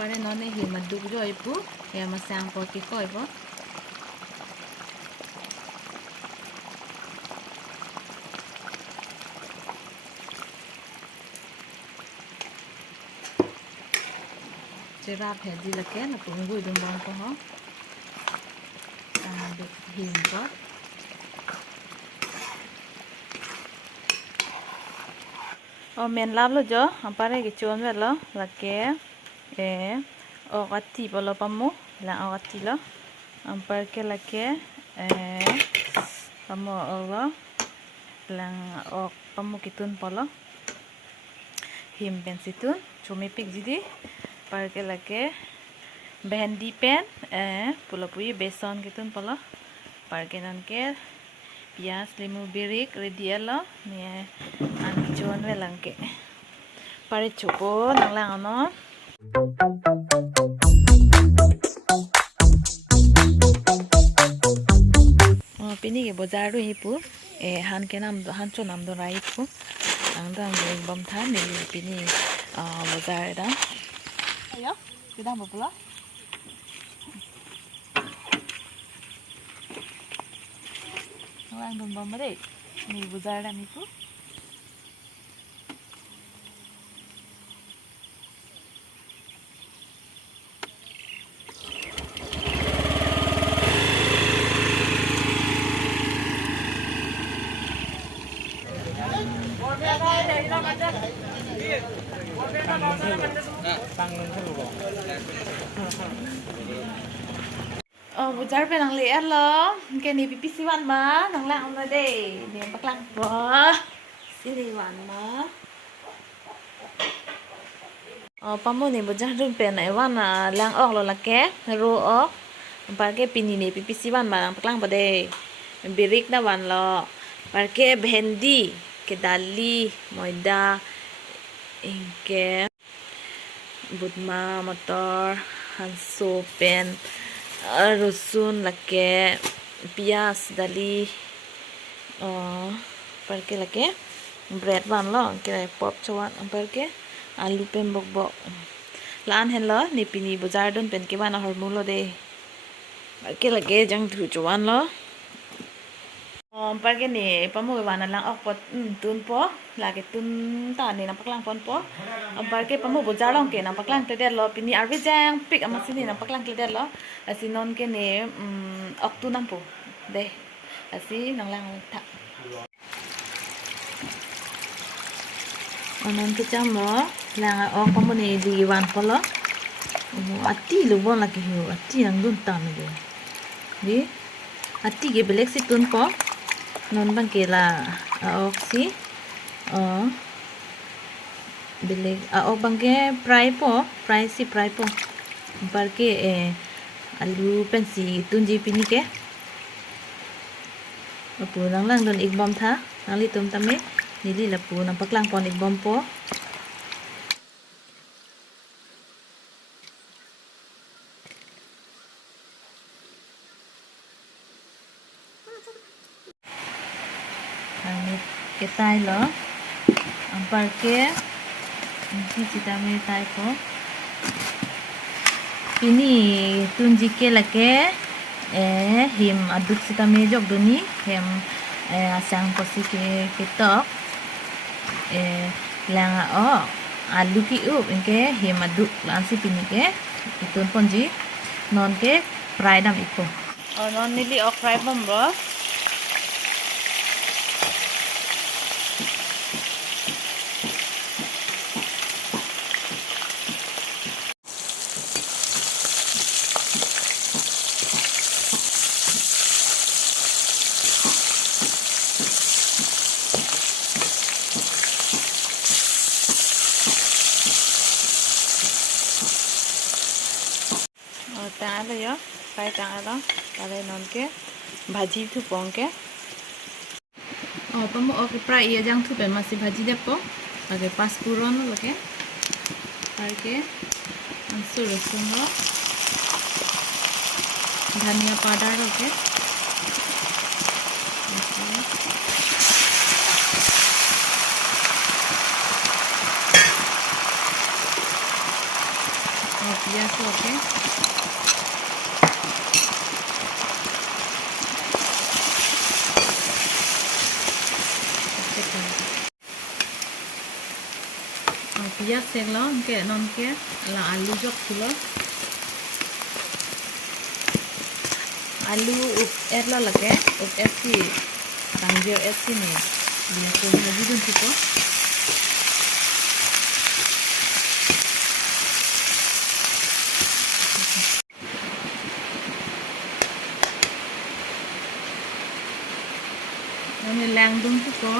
pare none hi maduk jo ipu ya masang po ki ko ipo Cerap headi lake na punggu dum bang ko ho dek him ko o men lab lo jo ampare ki chon velo lake o gatti bolo pamu la o gatti lo ampar ke lake pamu lo lang o pamu kitun polo him pen situn chumi pik jidi par ke lake behendi pen pulo pui beson kitun polo par ke non ke pias limu birik ready alo ni an chon velang ke pare chopo nanglang ano pini ke bazar ro ipu han ke nam han cho nam do rai pu ang dang bom tha ni pini bazar da ayo kita mau pulang lang dun bom deh ni bazar da ni pu bazar pe nang le lo ke ni pipi wan ma nang lang na de ni bak lang po wan ma pamu ni bazar dun pe na wan lang ok lo la ke ro ok par ke pini ni pipi wan ma nang bak lang pa de birik na wan lo par ke bhendi ke dali moida inke budma motor hanso pen rusun lake pias dali par ke lake bread wan lo ke pop chawan par ke alu pen bok bok lan hen lo ni pini bazar don pen ke wan hor mulo de par ke lake jang thu chawan lo par ke ni pamu wan lang ok pot tun po lage tun ta ni na paklang pon po par ke pamu bazar long ke na paklang te de lo pini arbi jang pik amasini na paklang ke de lo asinon ke ni ok tu nam po de asi nang lang tha onon ke cham lo lang ok pamu ni di wan po lo ati lu bon la ke hu ati nang dun tan de di ati ke belek si tun po non bang ke la ok si belek ok bang ke fry si fry po par ke alu pensi tunji pini ke pu nang lang don ik bom tha nang li tum tame ni li la pu nang paklang pon ik bom po ni ke tai lo par ke ni tame tai po ini tunji ke lake him aduk sita me jok duni hem asang posi ke tok langa alu ki up inke him aduk lansi pini ke itun ponji non ke fry dam iko non nili ok fry bom bro tang ada ya fry tang ada pare non ke bhaji thu pong ke pamu ok fry ya jang thu pe masi bhaji de po age paspuron lo ke par ke ansu rasun lo धनिया powder lo ke Piyaaz oke. Piyaaz seglo ke non ke la alu jok tulo alu up erlo lake up esi tangjir esi ni dia ko bhaji dun tuko nani lang dun tuko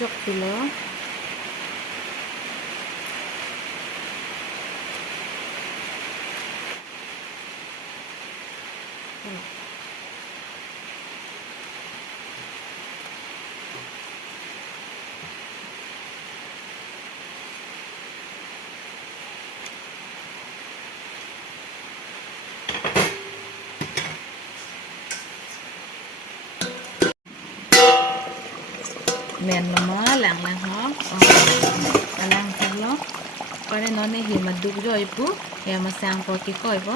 jok tulo men mama lang ho lang seglo pare none hi maduk jo ipu ya masang po ki ko ipo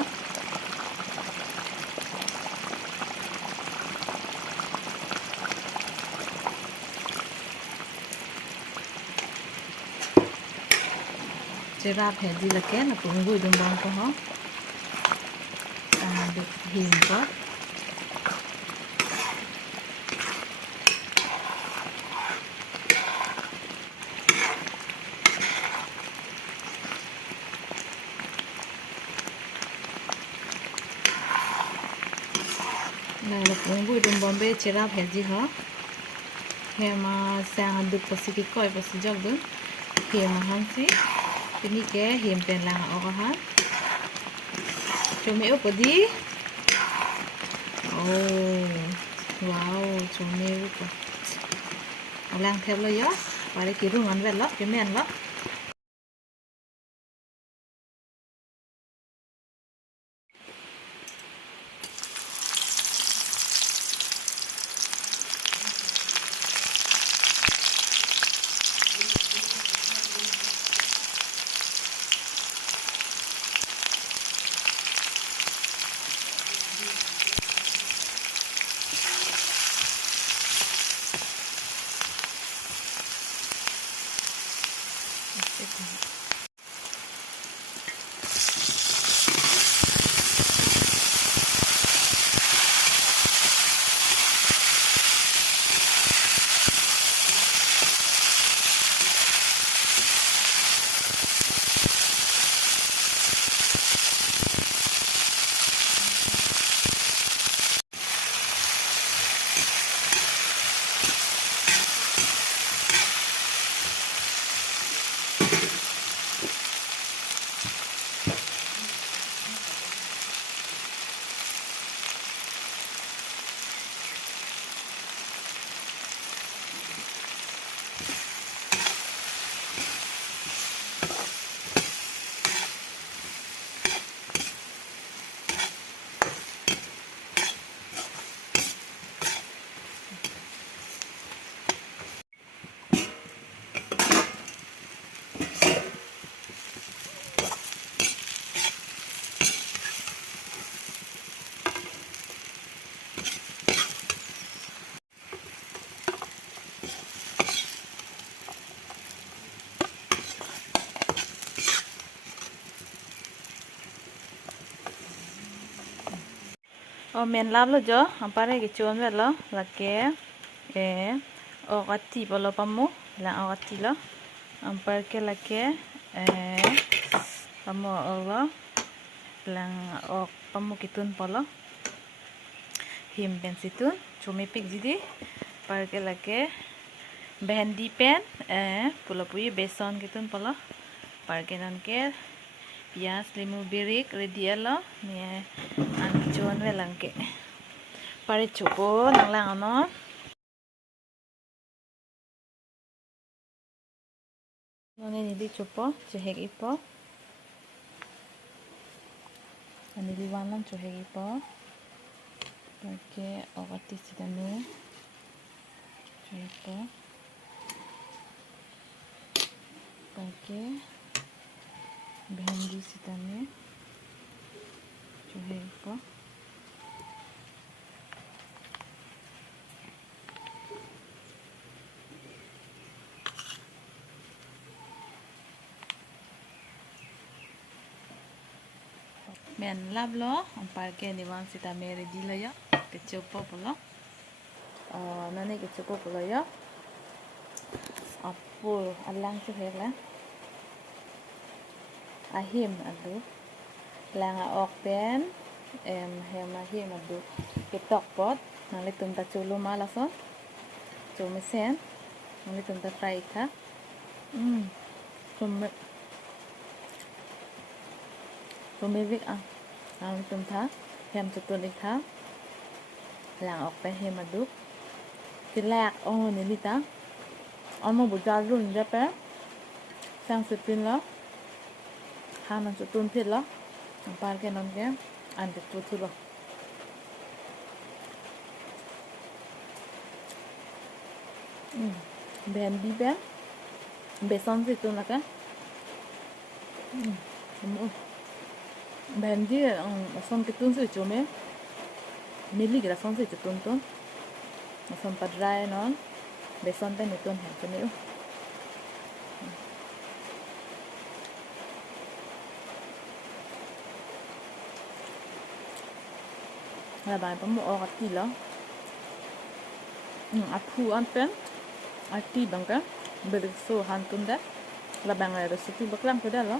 Sirap heji lake na punggu dum bang ko ho duk him ko na punggu dum bombe sirap heji ho hema sang duk pasiki ko pasi jog dun hema hansi ini ke him pen lang o ha chome o podi oh wow chome o pa lang theb lo yo pare ki rung an vel lo ke men lo o men lab lo jo ampare ki chon vel lo lake o gatti polo pamu la o gatti lo ampar ke lake pamu lo lang o pamu kitun polo him pen situn chome pik jidi par ke lake behendi pen pulo pui beson kitun polo par ke non ke pias limu birik ready alo ni an chon velang ke pare chopo nanglang ano none ni di chopo chehek ipo ani di wanlan chehek ipo Pakai obat vitamin. Coba pakai bhindi vitamin. Coba men lab lo pakai ni wang vitamin ready lah ya. Coba pula. Nani coba pula ya. Apul alang cuhela. Ahim adu. Langa ok pen hema ahim adu. Ketok pot. Nali tumta chulu malason. Chumisen. Nali tumta fry ka. Tumivik nali tumta hem tutun ikha. Lang ok pen hem adu. Kilak nilita. Mau bujar run je pe. Sang sepin lo. Haman tutun pit lo. Par ke non ke ante tutu lo. Bhindi pe. Beson situn lah kan. Bhindi son kitun se chume. Mili kira son se chutun tun. Son padrai non. Beson pe nitun hai chume. Là bài bấm một ọt tí lo. Apu an pen. Ati bang ka. Berso hantun da. Là bang là resipi baklang ko da lo.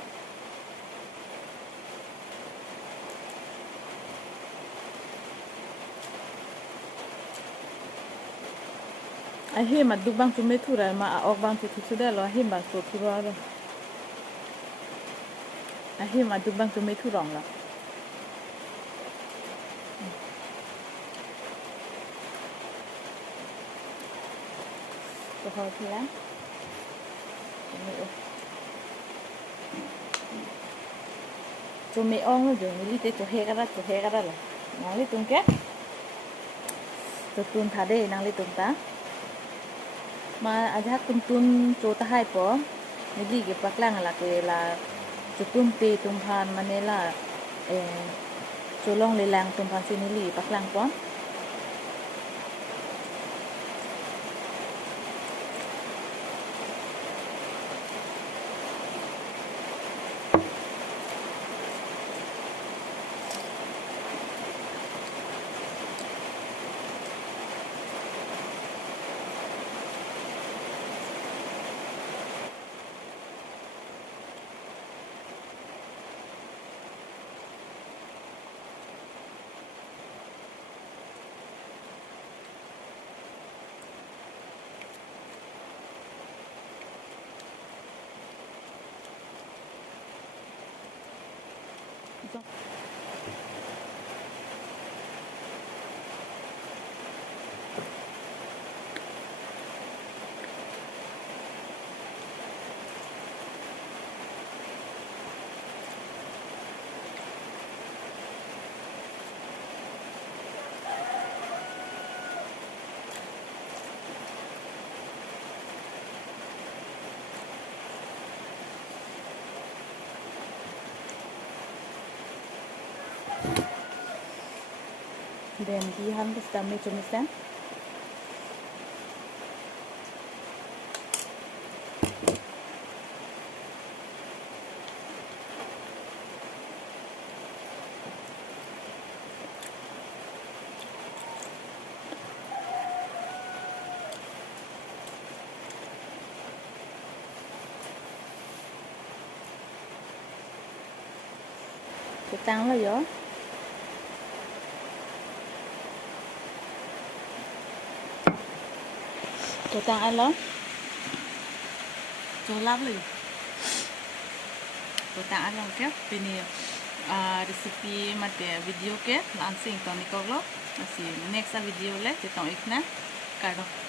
Ahim adu bang chume thura ma ok bang chu thu da lo ahim bang chu thura lo. Ahim adu bang chume thurong lo. Thôi thì lắm cho mẹ ông rồi mình đi tới chỗ he cái đó là năng đi tung kết cho tuôn thà đây năng đi tung ta mà aja tuôn chỗ ta hai po mình đi cái bạc lang là chỗ tuôn pe tung phan mà này là chỗ long lê lang tung phan xin đi bạc lang po. Dan dihan ke stamina cumisan. Tăng là gió. Cho tăng ăn lắm. Cho lắm rồi. Cho tăng ăn lắm kép. Vì recipe mate video ke langsing to nikolo. Asi next video le te tong ikna. Karo.